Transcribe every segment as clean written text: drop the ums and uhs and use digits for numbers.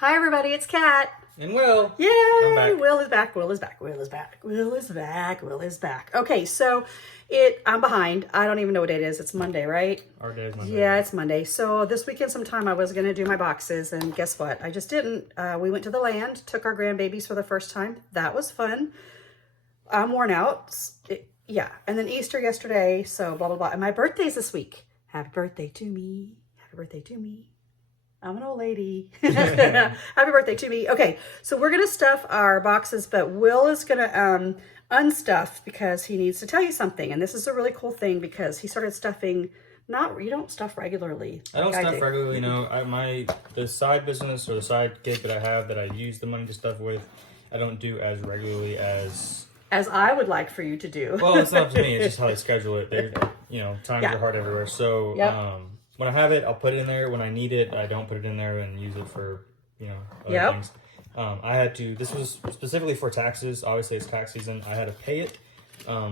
Hi everybody, it's Kat. And Will. Yay! I'm back. Will is back. Will is back. Will is back. Will is back. Will is back. Okay, so I'm behind. I don't even know what date it is. It's Monday, right? Our day is Monday. Yeah, it's Monday. So this weekend sometime I was going to do my boxes, and guess what? I just didn't. We went to the land, took our grandbabies for the first time. That was fun. I'm worn out. Yeah, and then Easter yesterday, so blah, blah, blah. And my birthday's this week. Happy birthday to me. Happy birthday to me. I'm an old lady. Happy birthday to me. Okay, so we're going to stuff our boxes, but Will is going to unstuff because he needs to tell you something. And this is a really cool thing because he started stuffing. You don't stuff regularly. I don't stuff regularly, you know. The side business or the side gig that I have that I use the money to stuff with, I don't do as regularly as I would like for you to do. Well, it's not up to me. It's just how they schedule it. Times are hard everywhere. So when I have it, I'll put it in there. When I need it, I don't put it in there and use it for, other things. I had to, this was specifically for taxes. Obviously, it's tax season. I had to pay it.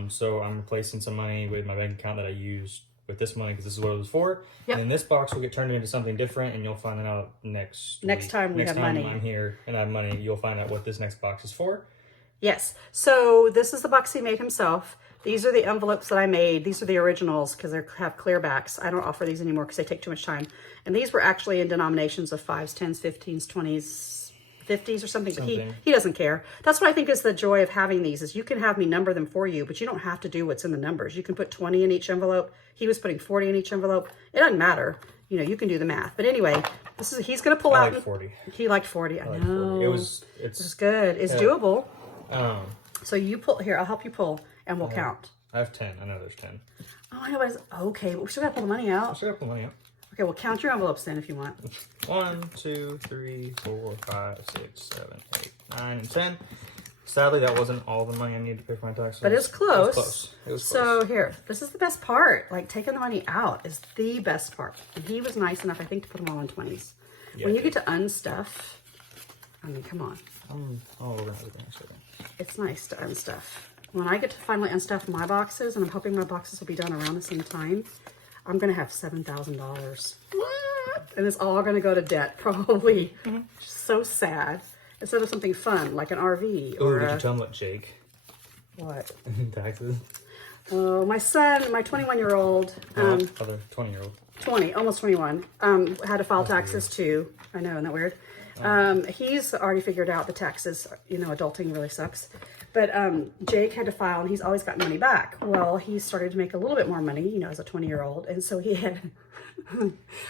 So I'm replacing some money with my bank account that I used with this money because this is what it was for. Yep. And then this box will get turned into something different, and you'll find it out next time I'm here and I have money, you'll find out what this next box is for. Yes. So this is the box he made himself. These are the envelopes that I made. These are the originals because they have clear backs. I don't offer these anymore because they take too much time. And these were actually in denominations of 5s, 10s, 15s, 20s, 50s or something. But he doesn't care. That's what I think is the joy of having these is you can have me number them for you, but you don't have to do what's in the numbers. You can put 20 in each envelope. He was putting 40 in each envelope. It doesn't matter. You can do the math. But anyway, he's going to pull out. I like 40. He liked 40. I know. 40. It's good. It's doable. So you pull here. I'll help you pull, and we'll count. I have 10. I know there's 10. Oh, I know. Okay, but we still got to pull the money out. I still got to pull the money out. Okay, well, count your envelopes then if you want. 1, 2, 3, 4, 5, 6, 7, 8, 9, and 10. Sadly, that wasn't all the money I needed to pay for my taxes. But it's close. It was close. So here, this is the best part. Like taking the money out is the best part. And he was nice enough, I think, to put them all in 20s. Yeah, when you get to unstuff, I mean, come on. I'm all organized actually. It's nice to unstuff. When I get to finally unstuff my boxes, and I'm hoping my boxes will be done around the same time, I'm going to have $7,000. What? And it's all going to go to debt, probably. So sad. Instead of something fun, like an RV. Or did you tell him what, Jake? What? Taxes? Oh, my son, my 21-year-old. Other 20-year-old. 20, almost 21. Had to file taxes too. I know, isn't that weird? He's already figured out the taxes. Adulting really sucks. But Jake had to file, and he's always gotten money back. Well, he started to make a little bit more money, as a 20-year-old. And so he had,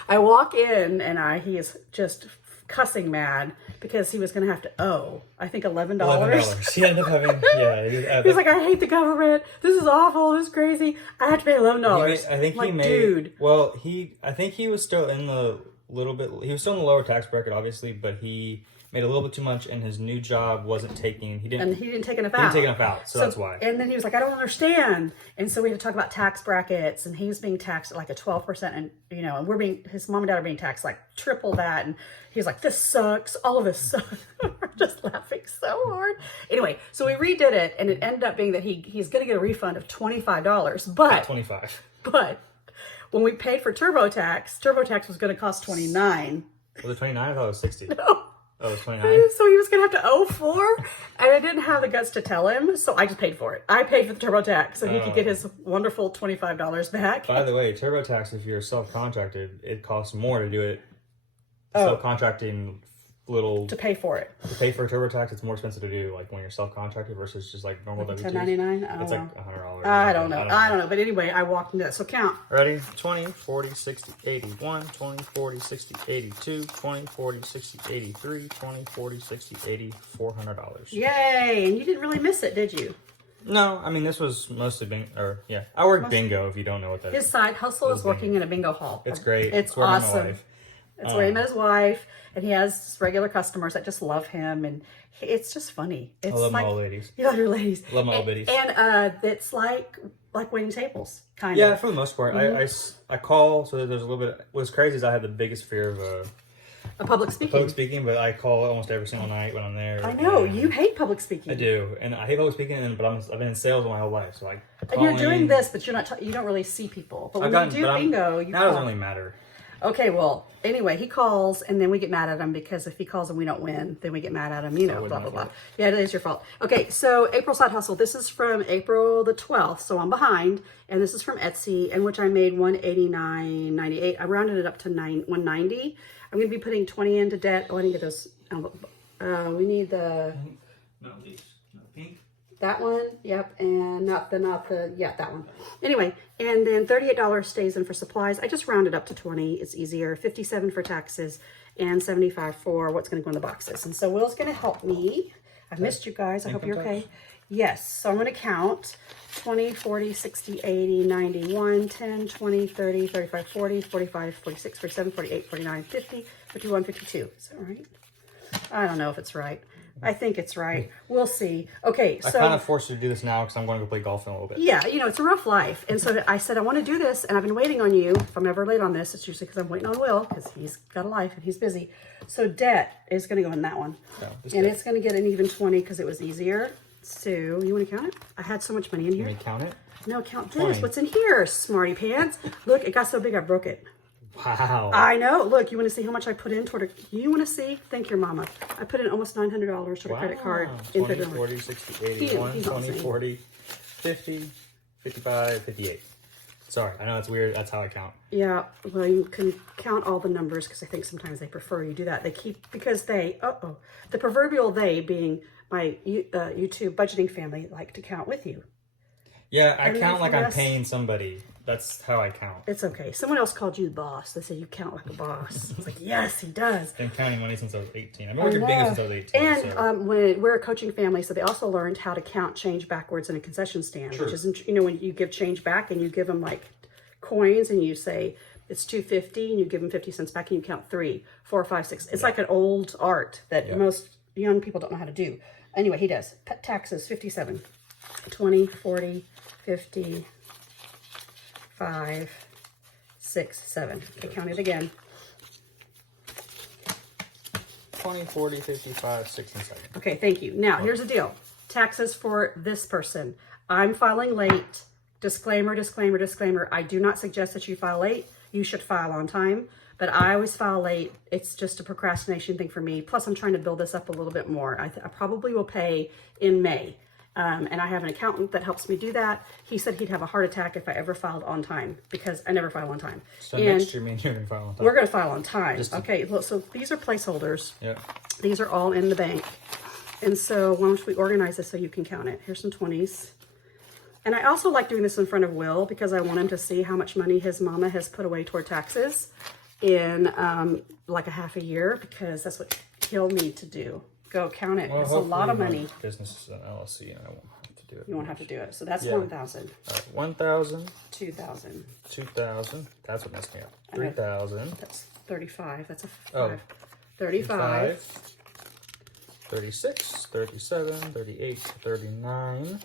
I walk in, and he is just cussing mad because he was going to have to owe, I think, $11. $11. He ended up having, He's like, I hate the government. This is awful. This is crazy. I have to pay $11. I think he made, dude. Well, I think he was still in the he was still in the lower tax bracket, obviously, but he made a little bit too much, and his new job wasn't taking. He didn't take enough out. So that's why. And then he was like, I don't understand. And so we had to talk about tax brackets, and he's being taxed at like a 12%, and and his mom and dad are being taxed like triple that, and he's like, this sucks. All of this sucks. We're just laughing so hard. Anyway, so we redid it, and it ended up being that he's going to get a refund of $25, but 25. But when we paid for TurboTax was going to cost $29. Was it 29? I thought it was 60. No. Oh, it was 29? So he was going to have to owe $4, and I didn't have the guts to tell him, so I just paid for it. I paid for the TurboTax so he could get his wonderful $25 back. By the way, TurboTax, if you're self-contracted, it costs more to do it. Self-contracting to pay for it. To pay for TurboTax, it's more expensive to do like when you're self-contracted versus just like normal W-2s. 1099? It's like $100. I don't know. But anyway, I walked into that. So count. Ready? 20, 40, 60, 81, 20, 40, 60, 82, 20, 40, 60, 83, 20, 40, 60, 80, $400. Yay! And you didn't really miss it, did you? No, I mean, this was mostly bingo. I work bingo if you don't know what that is. His side hustle is working in a bingo hall. It's great. It's awesome. It's where he met his wife, and he has regular customers that just love him, and it's just funny. It's I love my old ladies. You love your ladies. Love my old biddies. And it's like waiting tables, kind of. Yeah, for the most part. I call, so there's a little bit. What's crazy is I have the biggest fear of public speaking. But I call almost every single night when I'm there. I know you hate public speaking. I do, and I hate public speaking. But I've been in sales my whole life, so and you're doing this, but you're not. You don't really see people. But when you do bingo, that doesn't really matter. Okay, well, anyway, he calls and then we get mad at him because if he calls and we don't win, then we get mad at him, you know, blah, blah, blah. Yeah, it is your fault. Okay, so April Side Hustle. This is from April the 12th, so I'm behind. And this is from Etsy, in which I made $189.98. I rounded it up to $190. I'm going to be putting 20 into debt. Oh, I didn't get those. We need the... Not these. Not pink. That one, yep, and not the, yeah, that one. Anyway, and then $38 stays in for supplies. I just rounded up to 20. It's easier. 57 for taxes and 75 for what's going to go in the boxes. And so Will's going to help me. I've missed you guys. I hope you're okay. Yes, so I'm going to count 20, 40, 60, 80, 90, 1, 10, 20, 30, 35, 40, 45, 46, 47, 48, 49, 50, 51, 52. Is that right? I don't know if it's right. I think it's right. We'll see. Okay, so... I kind of forced you to do this now because I'm going to go play golf in a little bit. Yeah, you know, it's a rough life. And so I said, I want to do this, and I've been waiting on you. If I'm ever late on this, it's usually because I'm waiting on Will, because he's got a life and he's busy. So debt is going to go in that one. No, and it's going to get an even 20 because it was easier. So, you want to count it? I had so much money in here. You want me to count it? No, count this. 20. What's in here, smarty pants? Look, it got so big I broke it. Wow. I know. Look, you want to see how much I put in toward a... You want to see? Thank your mama. I put in almost $900 toward a credit card. 20, 40, 60, 80, 1, 20, 40, 50, 55, 58. Sorry, I know that's weird. That's how I count. Yeah, well, you can count all the numbers because I think sometimes they prefer you do that. They keep... Because they... The proverbial they being my YouTube budgeting family like to count with you. Yeah, I count like I'm paying somebody. That's how I count. It's okay. Someone else called you the boss. They said you count like a boss. I was like, yes, he does. Been counting money since I was 18. I've been working bingo since I was 18. And so. When we're a coaching family, so they also learned how to count change backwards in a concession stand, which isn't, you know, when you give change back and you give them like coins and you say it's $2.50 and you give them 50 cents back and you count 3, 4, 5, 6. It's like an old art that most young people don't know how to do. Anyway, he does. Taxes, 57, 20, 40, 50, 5, 6, 7. Okay, count it again. 20, 40, 55, 6, and 7. Okay, thank you. Now, here's the deal. Taxes for this person. I'm filing late. Disclaimer, disclaimer, disclaimer. I do not suggest that you file late. You should file on time. But I always file late. It's just a procrastination thing for me. Plus, I'm trying to build this up a little bit more. I probably will pay in May. And I have an accountant that helps me do that. He said he'd have a heart attack if I ever filed on time because I never file on time. So next year, me and you're going to file on time. We're going to file on time. Okay, look, so these are placeholders. Yeah. These are all in the bank. And so why don't we organize this so you can count it? Here's some 20s. And I also like doing this in front of Will because I want him to see how much money his mama has put away toward taxes in like a half a year because that's what he'll need to do. Go count it. Well, it's a lot of money. Business is an LLC and I won't have to do it. You won't have to do it. So that's 1,000. 1,000. 2,000. 2,000. That's what messed me up. 3,000. That's 35. That's a 5. 35. 36, 37, 38, 39,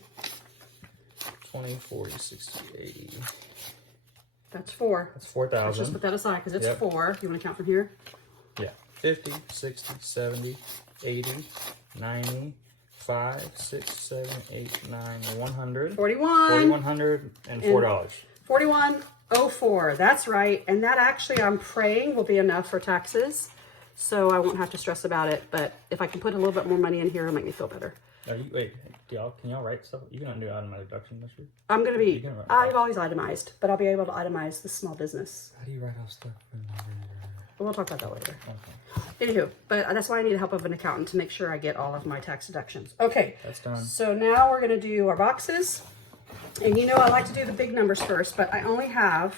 20, 40, 60, 80. That's 4. That's 4,000. Let's just put that aside because it's 4. You want to count from here? Yeah. 50, 60, 70, 80, 90, 5, 6, 7, 8, 9, 100. 4,100 and $4. 41.04. That's right. And that actually, I'm praying, will be enough for taxes. So I won't have to stress about it. But if I can put a little bit more money in here, it'll make me feel better. Wait, can y'all write stuff? You can do itemized deduction this week? I'm going to be, I've always itemized, but I'll be able to itemize the small business. How do you write out stuff? We'll talk about that later. Okay. Anywho, but that's why I need the help of an accountant to make sure I get all of my tax deductions. Okay. That's done. So now we're going to do our boxes. And you know I like to do the big numbers first, but I only have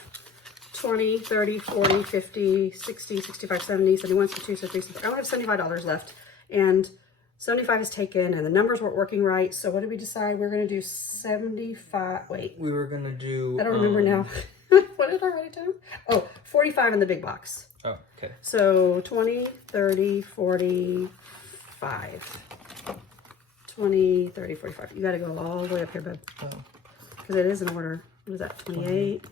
20, 30, 40, 50, 60, 65, 70, 71, 72, 73, I only have $75 left. And 75 is taken and the numbers weren't working right. So what did we decide? We're going to do 75. Wait. We were going to do... I don't remember now. What did I write it down? Oh, 45 in the big box. Oh, okay. So 20, 30, 45. 20, 30, 45. You got to go all the way up here, bud. Because it is in order. What is that? 28.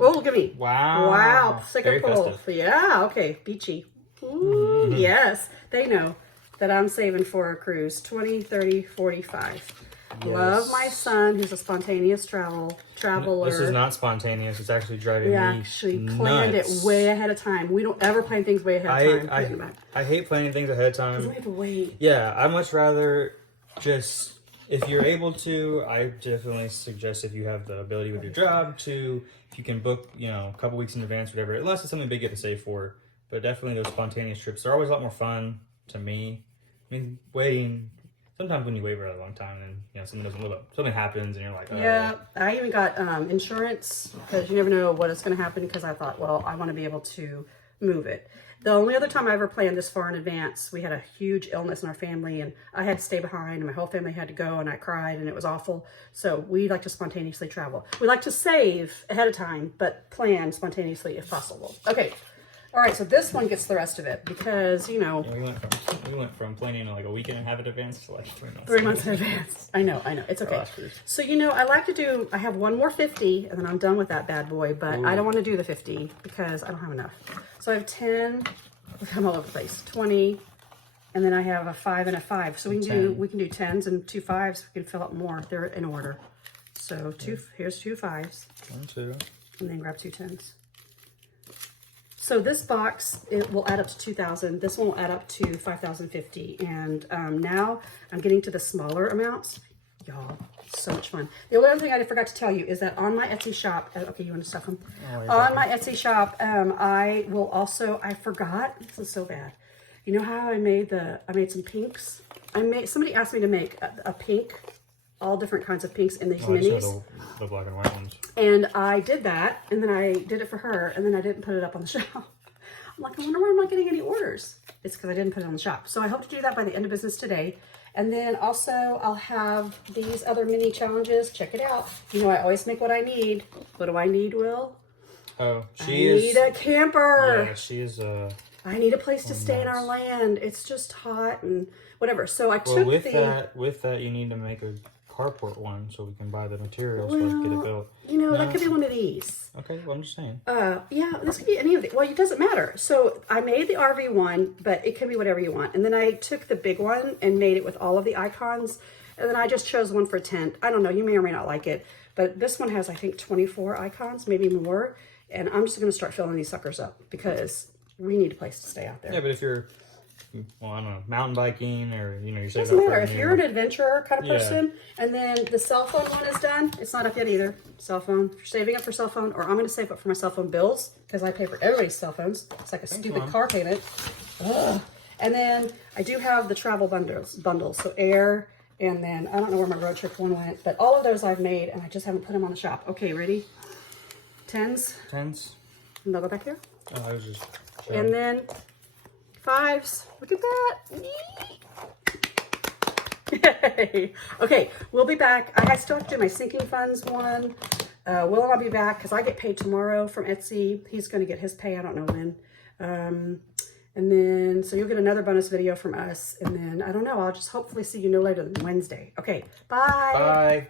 Oh, look at me. Wow. Wow. Second pull. Festive. Yeah. Okay. Beachy. Ooh, yes. They know that I'm saving for a cruise. 20, 30, 45. Love my son, who's a spontaneous traveler. This is not spontaneous. It's actually driving me she planned it way ahead of time. We don't ever plan things way ahead of time. I hate planning things ahead of time. Because we have to wait. Yeah, I'd much rather just, if you're able to, I definitely suggest if you have the ability with your job to, if you can book, you know, a couple weeks in advance, whatever, unless it's something big you have to save for. But definitely those spontaneous trips, they're always a lot more fun to me. I mean, waiting, sometimes when you wait for a long time and, you know, something doesn't live up, something happens and you're like, oh. Yeah, I even got insurance because you never know what is going to happen, because I thought, well, I want to be able to move it. The only other time I ever planned this far in advance, we had a huge illness in our family and I had to stay behind and my whole family had to go and I cried and it was awful. So we like to spontaneously travel. We like to save ahead of time, but plan spontaneously if possible. Okay. All right, so this one gets the rest of it because, you know. Yeah, we went from planning like a weekend and a half in advance to like 3 months. 3 months in advance. I know. It's okay. So, you know, I like to do, I have one more 50 and then I'm done with that bad boy, but I don't want to do the 50 because I don't have enough. So I have 10, I'm all over the place, 20, and then I have a 5 and a 5. So we can do 10s and 2 5s. We can fill up more. They're in order. So here's 2 5s. 1, 2. And then grab 2 10s. So this box, it will add up to 2,000. This one will add up to 5,050. And now I'm getting to the smaller amounts. Y'all, so much fun. The only other thing I forgot to tell you is that on my Etsy shop, okay, you want to stuff them? On my Etsy shop, I will also, I forgot, this is so bad. You know how I made some pinks? Somebody asked me to make a pink, all different kinds of pinks in these minis. The black and white ones. And I did that, and then I did it for her, and then I didn't put it up on the shop. I'm like, I wonder why I'm not getting any orders. It's because I didn't put it on the shop. So I hope to do that by the end of business today. And then also I'll have these other mini challenges. Check it out. You know, I always make what I need. What do I need, Will? Oh, I need a camper. Yeah, she is I need a place to stay in our land. It's just hot and whatever. So I took with that you need to make a carport one so we can buy the materials so I can get it built. You know, that could be one of these. Okay, well, I'm just saying. Yeah, this could be any of the, well, it doesn't matter. So I made the RV one, but it can be whatever you want. And then I took the big one and made it with all of the icons. And then I just chose one for a tent. I don't know, you may or may not like it, but this one has, I think, 24 icons, maybe more. And I'm just going to start filling these suckers up because we need a place to stay out there. Yeah, but if you're, well, I don't know, mountain biking or, you know, you're doesn't matter. If you're an adventurer kind of person, and then the cell phone one is done, it's not up yet either. Cell phone, if you're saving up for cell phone, or I'm going to save up for my cell phone bills because I pay for everybody's cell phones. It's like a stupid car payment. Ugh. And then I do have the travel bundles, so air, and then I don't know where my road trip one went, but all of those I've made, and I just haven't put them on the shop. Okay, ready? 10s. 10s. And they'll go back here. Oh, I was just. And then 5s. Look at that. Yay. Okay, we'll be back. I still have to do my sinking funds one. Will and I'll be back because I get paid tomorrow from Etsy. He's going to get his pay. I don't know when. And then, so you'll get another bonus video from us. And then, I don't know, I'll just hopefully see you no later than Wednesday. Okay, bye. Bye.